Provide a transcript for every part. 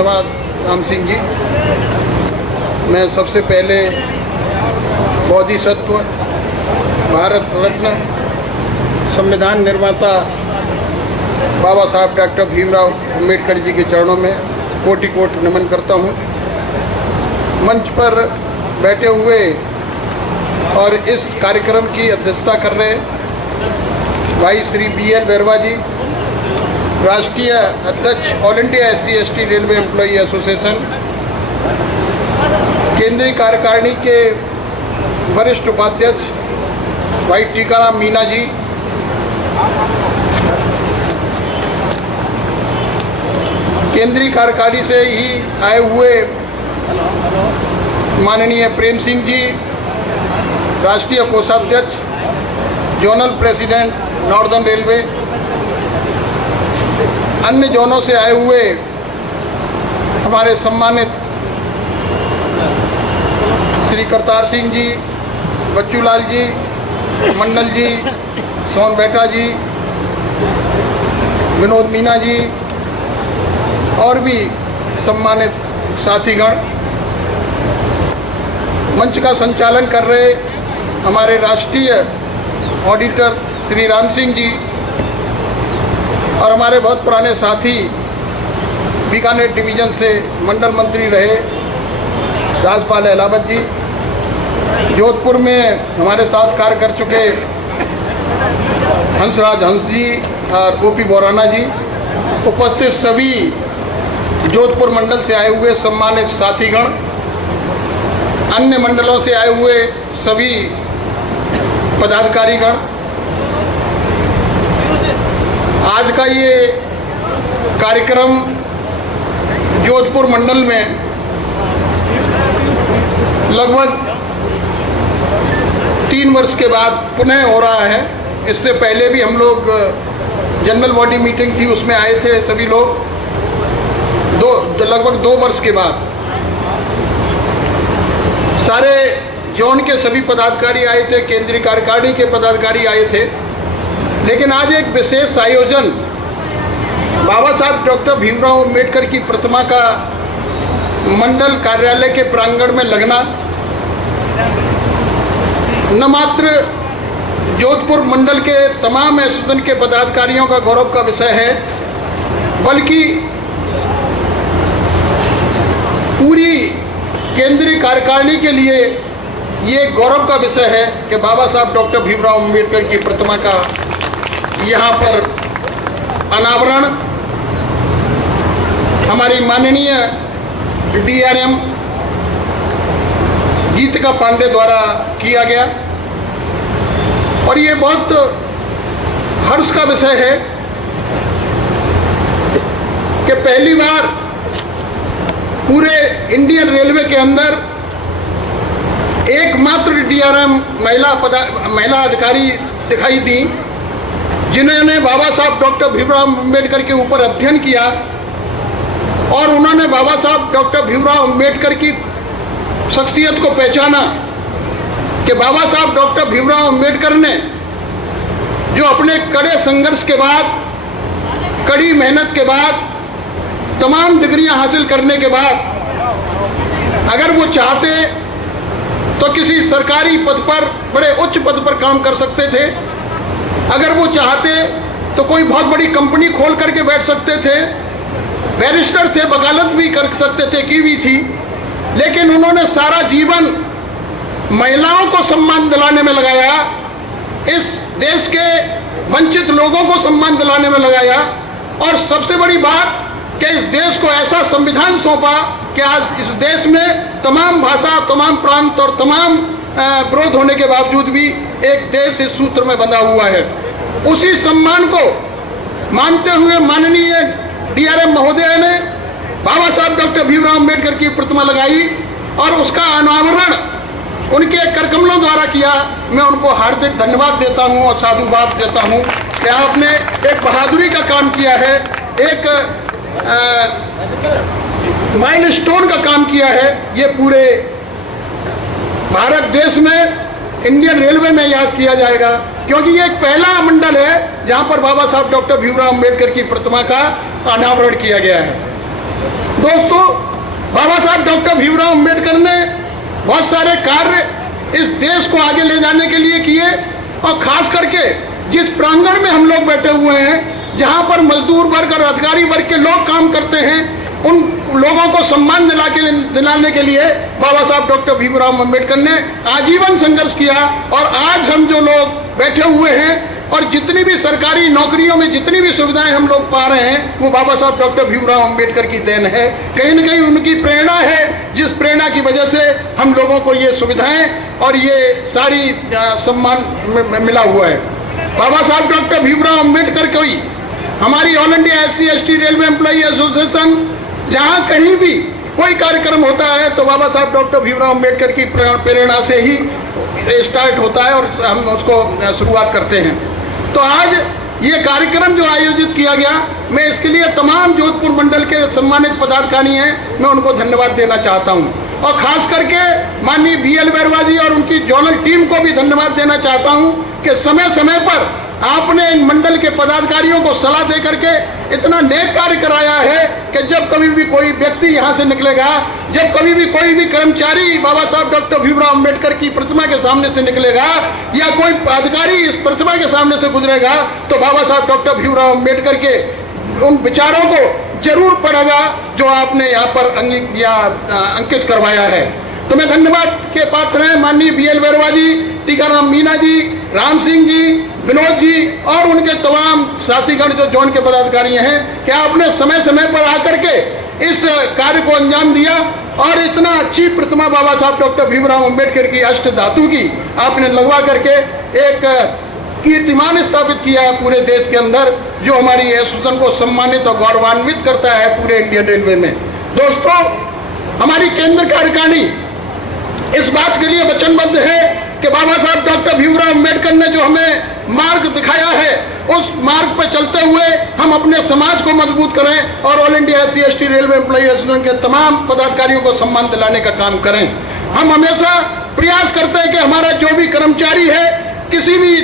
धन्यवाद राम सिंह जी। मैं सबसे पहले बोधिसत्व, भारत रत्न, संविधान निर्माता बाबा साहब डॉक्टर भीमराव अम्बेडकर जी के चरणों में कोटि कोटि नमन करता हूँ। मंच पर बैठे हुए और इस कार्यक्रम की अध्यक्षता कर रहे भाई श्री BL बैरवा जी, राष्ट्रीय अध्यक्ष all India SC/ST railway employee association, केंद्रीय कार्यकारिणी के वरिष्ठ उपाध्यक्ष भाई टीकाराम मीना जी, केंद्रीय कार्यकारिणी से ही आए हुए माननीय प्रेम सिंह जी, राष्ट्रीय कोषाध्यक्ष, जोनल प्रेसिडेंट नॉर्दर्न रेलवे, अन्य जोनों से आए हुए हमारे सम्मानित श्री करतार सिंह जी, बच्चूलाल जी, मंडल जी, सोन बेटा जी, विनोद मीना जी और भी सम्मानित साथीगण, मंच का संचालन कर रहे हमारे राष्ट्रीय ऑडिटर श्री राम सिंह जी और हमारे बहुत पुराने साथी बीकानेर डिवीज़न से मंडल मंत्री रहे राजपाल अहलावत जी, जोधपुर में हमारे साथ कार्य कर चुके हंसराज हंस जी और OP बोराना जी, उपस्थित सभी जोधपुर मंडल से आए हुए सम्मानित साथीगण, अन्य मंडलों से आए हुए सभी पदाधिकारीगण, आज का ये कार्यक्रम जोधपुर मंडल में लगभग 3 वर्ष के बाद पुनः हो रहा है। इससे पहले भी हम लोग जनरल बॉडी मीटिंग थी, उसमें आए थे सभी लोग, लगभग 2 वर्ष के बाद सारे जोन के सभी पदाधिकारी आए थे, केंद्रीय कार्यकारिणी के पदाधिकारी आए थे। लेकिन आज एक विशेष आयोजन बाबा साहब डॉक्टर भीमराव अम्बेडकर की प्रतिमा का मंडल कार्यालय के प्रांगण में लगना न मात्र जोधपुर मंडल के तमाम एसोसिएशन के पदाधिकारियों का गौरव का विषय है, बल्कि पूरी केंद्रीय कार्यकारिणी के लिए ये गौरव का विषय है कि बाबा साहब डॉक्टर भीमराव अम्बेडकर की प्रतिमा का यहाँ पर अनावरण हमारी माननीय DRM गीतिका पांडे द्वारा किया गया। और ये बहुत हर्ष का विषय है कि पहली बार पूरे इंडियन रेलवे के अंदर एकमात्र DRM महिला अधिकारी दिखाई दी जिन्होंने बाबा साहब डॉक्टर भीमराव अम्बेडकर के ऊपर अध्ययन किया और उन्होंने बाबा साहब डॉक्टर भीमराव अम्बेडकर की शख्सियत को पहचाना कि बाबा साहब डॉक्टर भीमराव अम्बेडकर ने जो अपने कड़े संघर्ष के बाद, कड़ी मेहनत के बाद, तमाम डिग्रियां हासिल करने के बाद अगर वो चाहते तो किसी सरकारी पद पर, बड़े उच्च पद पर काम कर सकते थे। अगर वो चाहते तो कोई बहुत बड़ी कंपनी खोल करके बैठ सकते थे, बैरिस्टर थे, वकालत भी कर सकते थे, की भी थी। लेकिन उन्होंने सारा जीवन महिलाओं को सम्मान दिलाने में लगाया, इस देश के वंचित लोगों को सम्मान दिलाने में लगाया। और सबसे बड़ी बात कि इस देश को ऐसा संविधान सौंपा कि आज इस देश में तमाम भाषा, तमाम प्रांत और तमाम विरोध होने के बावजूद भी एक देश इस सूत्र में बंधा हुआ है। उसी सम्मान को मानते हुए माननीय DRM महोदय ने बाबा साहब डॉक्टर भीमराव अम्बेडकर की प्रतिमा लगाई और उसका अनावरण उनके करकमलों द्वारा किया। मैं उनको हार्दिक धन्यवाद देता हूं और साधुवाद देता हूं कि आपने एक बहादुरी का काम किया है, एक माइलस्टोन का काम किया है। ये पूरे भारत देश में, इंडियन रेलवे में याद किया जाएगा, क्योंकि ये एक पहला मंडल है जहां पर बाबा साहब डॉक्टर भीमराव अम्बेडकर की प्रतिमा का अनावरण किया गया है। दोस्तों, बाबा साहब डॉक्टर भीमराव अंबेडकर ने बहुत सारे कार्य इस देश को आगे ले जाने के लिए किए, और खास करके जिस प्रांगण में हम लोग बैठे हुए हैं, जहां पर मजदूर वर्ग और अधिकारी वर्ग के लोग काम करते हैं, उन लोगों को सम्मान दिलाने के लिए बाबा साहब डॉक्टर भीमराव अंबेडकर ने आजीवन संघर्ष किया। और आज हम जो लोग बैठे हुए हैं और जितनी भी सरकारी नौकरियों में जितनी भी सुविधाएं हम लोग पा रहे हैं, वो बाबा साहब डॉक्टर भीमराव अंबेडकर की देन है। कहीं न कहीं उनकी प्रेरणा है, जिस प्रेरणा की वजह से हम लोगों को ये सुविधाएं और ये सारी सम्मान मिला हुआ है। बाबा साहब डॉक्टर भीमराव अंबेडकर को ही हमारी all India SC/ST railway employee association, जहाँ कहीं भी कोई कार्यक्रम होता है तो बाबा साहब डॉक्टर भीमराव अंबेडकर की प्रेरणा से ही स्टार्ट होता है और हम उसको शुरुआत करते हैं। तो आज ये कार्यक्रम जो आयोजित किया गया, मैं इसके लिए तमाम जोधपुर मंडल के सम्मानित पदाधिकारी हैं, मैं उनको धन्यवाद देना चाहता हूं, और खास करके माननीय BL बैरवा जी और उनकी जोनल टीम को भी धन्यवाद देना चाहता हूं कि समय समय पर आपने इन मंडल के पदाधिकारियों को सलाह दे करके इतना नेक कार्य कराया है कि जब कभी भी कोई व्यक्ति यहाँ से निकलेगा, जब कभी भी कोई भी कर्मचारी बाबा साहब डॉक्टर भीमराव अंबेडकर की प्रतिमा के सामने से निकलेगा या कोई अधिकारी इस प्रतिमा के सामने से गुजरेगा, तो बाबा साहब डॉक्टर भीमराव अंबेडकर के उन विचारों को जरूर पढ़ेगा जो आपने यहाँ पर अंकित करवाया है। तो मैं धन्यवाद के पात्र हैं माननीय BL बैरवा जी, टीकाराम मीना जी, राम सिंह जी, विनोद जी और उनके तमाम साथीगण जो जोन के पदाधिकारी हैं, कि आपने समय समय पर आकर के इस कार्य को अंजाम दिया और इतना अच्छी प्रतिमा बाबा साहब डॉक्टर भीमराव अंबेडकर की अष्ट धातु की आपने लगवा करके एक कीर्तिमान स्थापित किया है पूरे देश के अंदर, जो हमारी एसोसिएशन को सम्मानित और गौरवान्वित करता है पूरे इंडियन रेलवे में। दोस्तों, हमारी केंद्र कार्यकारिणी इस बात के लिए वचनबद्ध है कि बाबा साहब डॉक्टर भीमराव अंबेडकर ने जो हमें मार्ग दिखाया है, उस मार्ग पर चलते हुए हम अपने समाज को मजबूत करें और all India SC/ST railway employee association के तमाम पदाधिकारियों को सम्मान दिलाने का काम करें। हम हमेशा प्रयास करते हैं कि हमारा जो भी कर्मचारी है, किसी भी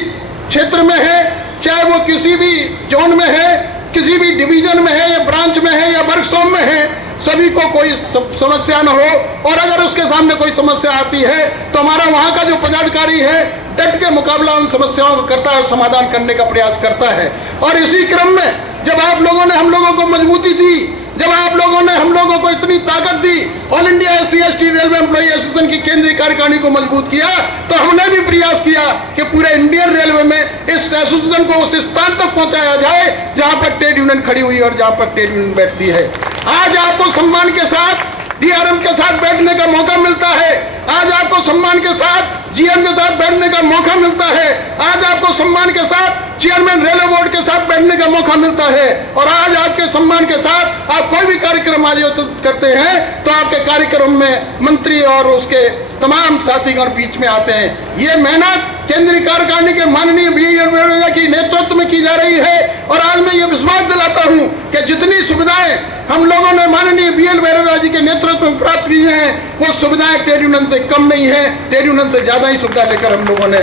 क्षेत्र में है, चाहे वो किसी भी जोन में है, किसी भी डिवीजन में है या ब्रांच में है या वर्कशॉप में है, सभी को कोई समस्या न हो, और अगर उसके सामने कोई समस्या आती है तो हमारा वहाँ का जो पदाधिकारी है डट के मुकाबला उन समस्याओं को करता है, समाधान करने का प्रयास करता है। और इसी क्रम में जब आप लोगों ने हम लोगों को मजबूती दी, जब आप लोगों ने हम लोगों को इतनी ताकत दी, all India SC/ST railway employee association की केंद्रीय कार्यकारिणी को मजबूत किया, तो हमने भी प्रयास किया कि पूरे इंडियन रेलवे में इस एसोसिएशन को उस स्थान तक पहुंचाया जाए जहां पर ट्रेड यूनियन खड़ी हुई और जहां पर ट्रेड यूनियन बैठती है। आज आपको सम्मान के साथ DRM के साथ बैठने का मौका मिलता है, आज आपको सम्मान के साथ GM के साथ बैठने का मौका मिलता है, आज आपको सम्मान के साथ चेयरमैन रेलवे बोर्ड के साथ बैठने का मौका मिलता है, और आज आपके सम्मान के साथ आप कोई भी कार्यक्रम आयोजित करते हैं तो आपके कार्यक्रम में मंत्री और उसके तमाम साथीगण बीच में आते हैं। ये मेहनत केंद्रीय कार्यकारिणी के माननीय BL बैरवा की नेतृत्व में की जा रही है, और आज मैं ये विश्वास दिलाता हूँ कि जितनी सुविधाएं हम लोगों ने माननीय BL बैरवा जी के नेतृत्व में प्राप्त की हैं, वो सुविधाएं ट्रेड यूनियन से कम नहीं है, ट्रेड यूनियन से ज्यादा ही सुविधा लेकर हम लोगों ने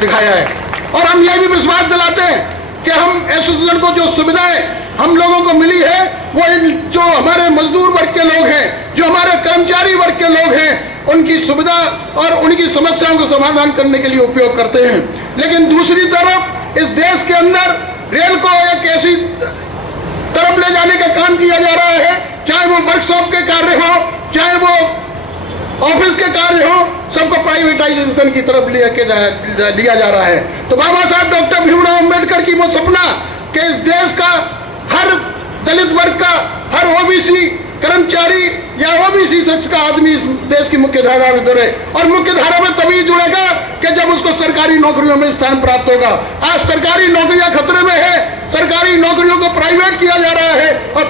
दिखाया है। और हम ये भी विश्वास दिलाते हैं कि हम एसोसिएशन को जो सुविधाएं हम लोगों को मिली है, वो जो हमारे मजदूर वर्ग के लोग हैं, जो हमारे कर्मचारी वर्ग के लोग हैं, उनकी सुविधा और उनकी समस्याओं को समाधान करने के लिए उपयोग करते हैं। लेकिन दूसरी तरफ इस देश के अंदर रेल को एक ऐसी तरफ ले जाने का काम किया जा रहा है, चाहे वो वर्कशॉप के कार्य हो, चाहे वो ऑफिस के कार्य हो, सबको प्राइवेटाइजेशन की तरफ लिया जा रहा है। तो बाबा साहब डॉक्टर भीमराव अंबेडकर की वो सपना कि इस देश का हर दलित वर्ग का, हर OBC कर्मचारी या OBC सेक्स का आदमी इस देश की मुख्य धारा में जुड़े, और मुख्य धारा में तभी जुड़ेगा कि जब उसको सरकारी नौकरियों में स्थान प्राप्त होगा। आज सरकारी नौकरियां खतरे में है, सरकारी नौकरियों को प्राइवेट किया जा रहा है, और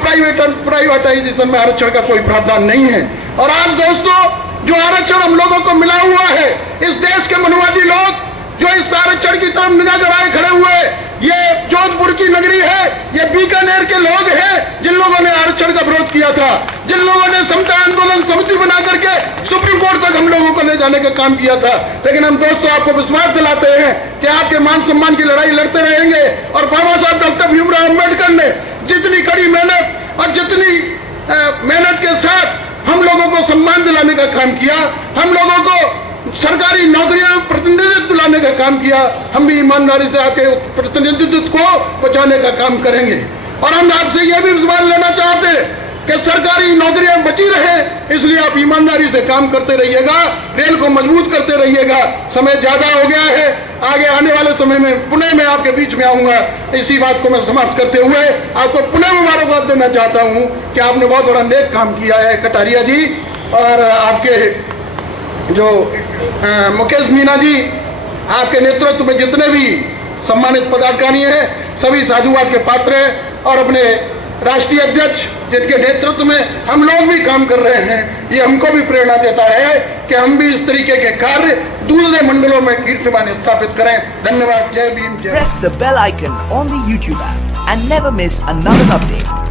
प्राइवेटाइजेशन में आरक्षण का कोई प्रावधान नहीं है। और आज दोस्तों, जो आरक्षण हम लोगों को मिला हुआ है, इस देश के मनुवादी लोग जो इस आरक्षण की तरफ निगाह गड़ाए खड़े हुए, ये जोधपुर की नगरी है, ये बीकानेर के लोग हैं जिन लोगों ने आरक्षण का विरोध किया था, जिन लोगों ने समता आंदोलन समिति बना करके सुप्रीम कोर्ट तक हम लोगों को ले जाने का काम किया था। लेकिन हम दोस्तों आपको विश्वास दिलाते हैं कि आपके मान सम्मान की लड़ाई लड़ते रहेंगे, और बाबा साहब डॉक्टर भीमराव अंबेडकर ने जितनी कड़ी मेहनत और जितनी मेहनत के लाने का काम किया, हम लोगों को सरकारी नौकरियों में प्रतिनिधित्व लाने का काम किया। हम भी ईमानदारी से आपके प्रतिनिधित्व को बचाने का काम करेंगे। और हम आपसे यह भी सवाल लेना चाहते हैं कि सरकारी नौकरियां बची रहे, इसलिए आप ईमानदारी से काम करते रहिएगा, रेल को मजबूत करते रहिएगा। समय ज्यादा हो गया है, आगे आने वाले समय में पुणे में आपके बीच में आऊंगा। इसी बात को मैं समाप्त करते हुए आपको पुणे मुबारकबाद देना चाहता हूं कि आपने बहुत बड़ा नेक काम किया है कटारिया जी, और आपके जो मुकेश मीना जी, आपके नेतृत्व में जितने भी सम्मानित पदाधिकारी हैं सभी साधुवाद के पात्र हैं। और अपने राष्ट्रीय अध्यक्ष जिनके नेतृत्व में हम लोग भी काम कर रहे हैं, ये हमको भी प्रेरणा देता है कि हम भी इस तरीके के कार्य दूसरे मंडलों में कीर्तिमान स्थापित करें। धन्यवाद। जय भीम। जय। Press the bell icon on the YouTube app and never miss another update.